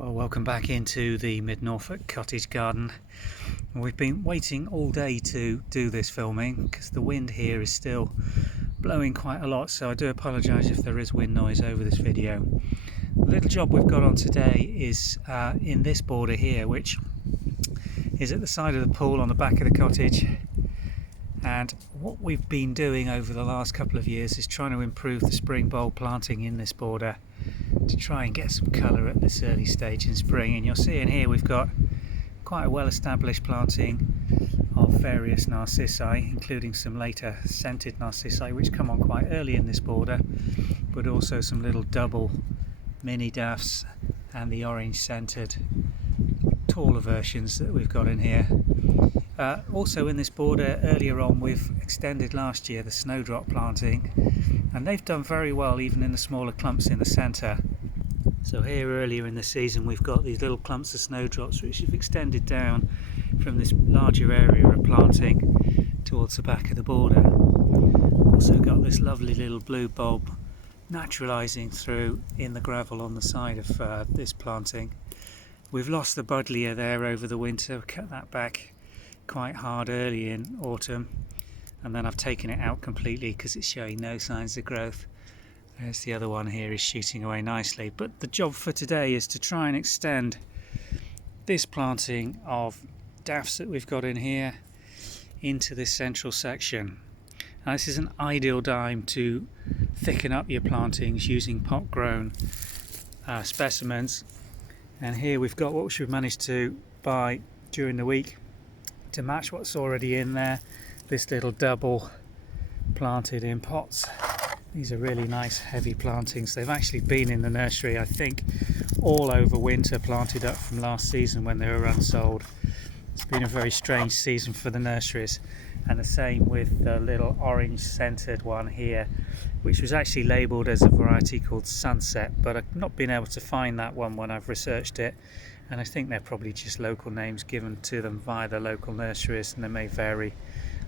Well, welcome back into the Mid-Norfolk cottage garden. We've been waiting all day to do this filming because the wind here is still blowing quite a lot, so I do apologise if there is wind noise over this video. The little job we've got on today is in this border here, which is at the side of the pool on the back of the cottage. And what we've been doing over the last couple of years is trying to improve the spring bulb planting in this border to try and get some colour at this early stage in spring. And you'll see in here we've got quite a well-established planting of various narcissi, including some later scented narcissi which come on quite early in this border, but also some little double mini daffs and the orange scented taller versions that we've got in here. Also in this border earlier on we've extended last year the snowdrop planting, and they've done very well even in the smaller clumps in the centre. So here earlier in the season we've got these little clumps of snowdrops which have extended down from this larger area of planting towards the back of the border. Also got this lovely little blue bulb naturalising through in the gravel on the side of this planting. We've lost the buddleia there over the winter, cut that back quite hard early in autumn, and then I've taken it out completely because it's showing no signs of growth. There's the other one here, is shooting away nicely. But the job for today is to try and extend this planting of daffs that we've got in here into this central section. Now this is an ideal time to thicken up your plantings using pot grown specimens, and here we've got what we've managed to buy during the week to match what's already in there. This little double planted in pots. These are really nice heavy plantings. They've actually been in the nursery, I think, all over winter, planted up from last season when they were unsold. It's been a very strange season for the nurseries, and the same with the little orange scented one here, which was actually labelled as a variety called Sunset, but I've not been able to find that one when I've researched it, and I think they're probably just local names given to them via the local nurseries, and they may vary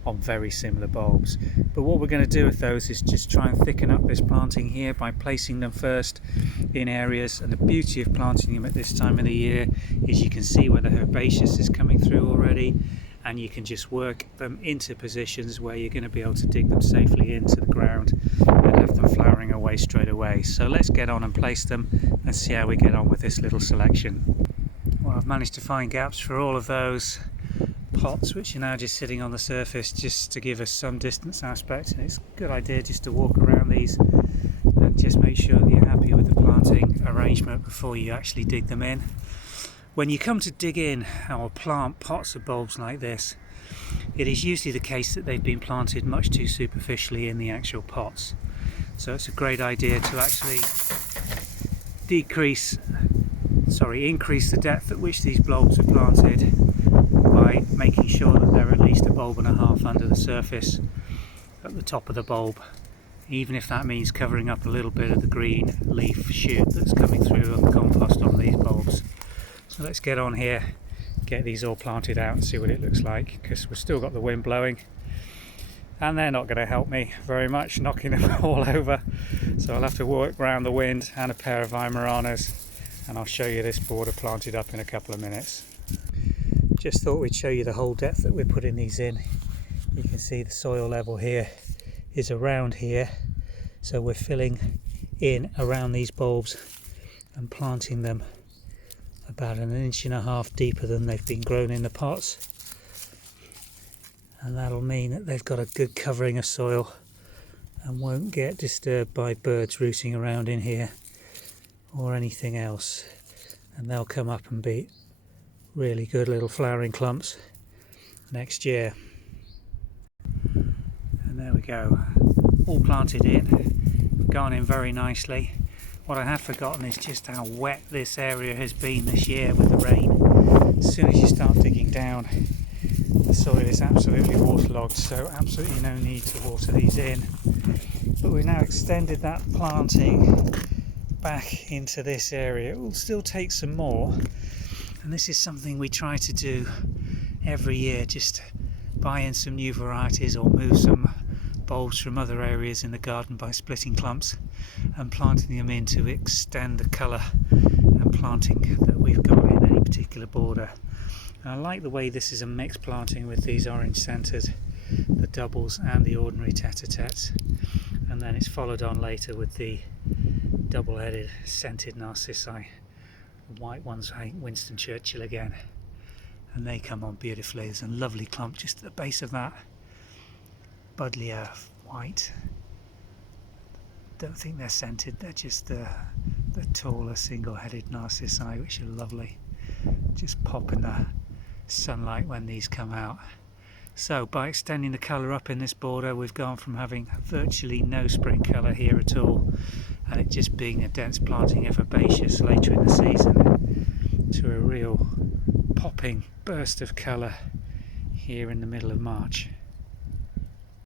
on very similar bulbs. But what we're going to do with those is just try and thicken up this planting here by placing them first in areas, and the beauty of planting them at this time of the year is you can see where the herbaceous is coming through already, and you can just work them into positions where you're going to be able to dig them safely into the ground and have them flowering away straight away. So let's get on and place them and see how we get on with this little selection. Well, I've managed to find gaps for all of those pots which are now just sitting on the surface, just to give us some distance aspect. And it's a good idea just to walk around these and just make sure that you're happy with the planting arrangement before you actually dig them in. When you come to dig in or plant pots of bulbs like this, it is usually the case that they've been planted much too superficially in the actual pots. So it's a great idea to actually increase the depth at which these bulbs are planted by making sure that they're at least a bulb and a half under the surface at the top of the bulb, even if that means covering up a little bit of the green leaf shoot that's coming through on the compost on these bulbs. So let's get on here, get these all planted out and see what it looks like, because we've still got the wind blowing and they're not going to help me very much, knocking them all over. So I'll have to work around the wind and a pair of Weimaraners, and I'll show you this border planted up in a couple of minutes. Just thought we'd show you the whole depth that we're putting these in. You can see the soil level here is around here, so we're filling in around these bulbs and planting them about 1.5 inches deeper than they've been grown in the pots, and that'll mean that they've got a good covering of soil and won't get disturbed by birds rooting around in here or anything else, and they'll come up and be really good little flowering clumps next year. And there we go, all planted in, gone in very nicely. What I have forgotten is just how wet this area has been this year with the rain. As soon as you start digging down, the soil is absolutely waterlogged, so absolutely no need to water these in. But we've now extended that planting back into this area. It will still take some more, and this is something we try to do every year, just buy in some new varieties or move some bulbs from other areas in the garden by splitting clumps and planting them in to extend the colour and planting that we particular border. And I like the way this is a mixed planting with these orange centred, the doubles and the ordinary tete-a-tetes, and then it's followed on later with the double-headed scented narcissi. The white ones are Winston Churchill again, and they come on beautifully. There's a lovely clump just at the base of that buddleia white. Don't think they're scented, they're just the taller single-headed narcissi, which are lovely, just pop in the sunlight when these come out. So by extending the colour up in this border, we've gone from having virtually no spring colour here at all, and it just being a dense planting herbaceous later in the season, to a real popping burst of colour here in the middle of March.